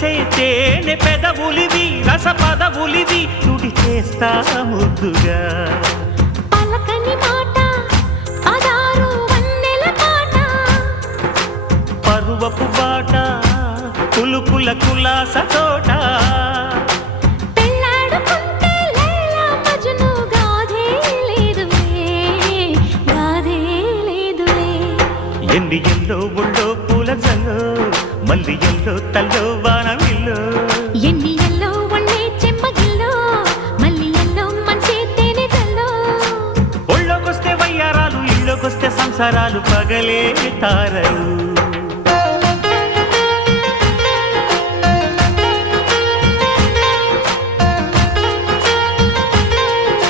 చేసే తేనె పెదవులివి రస పదవులివి తుడి చేస్తా ముద్దుగా పలకని మాట పదారు వన్నెల పాట పరువపు బాట కులుకుల కులాస తోట పెళ్ళాడుకుంటే లైలా మజ్ను గాథే లేదులే ఎన్ని ఎల్లో ఒళ్ళో పూల జల్లో మల్లి ఎల్లో తల్లో వానవిల్లో ఎన్ని ఎల్లో ఒళ్ళే చెమ్మగిల్లో మల్లి ఎల్లో మంచి తేనె జల్లో ఒళ్ళోకొస్తే వయ్యారాలు ఇళ్ళోకొస్తే సంసారాలు పగలే తారలు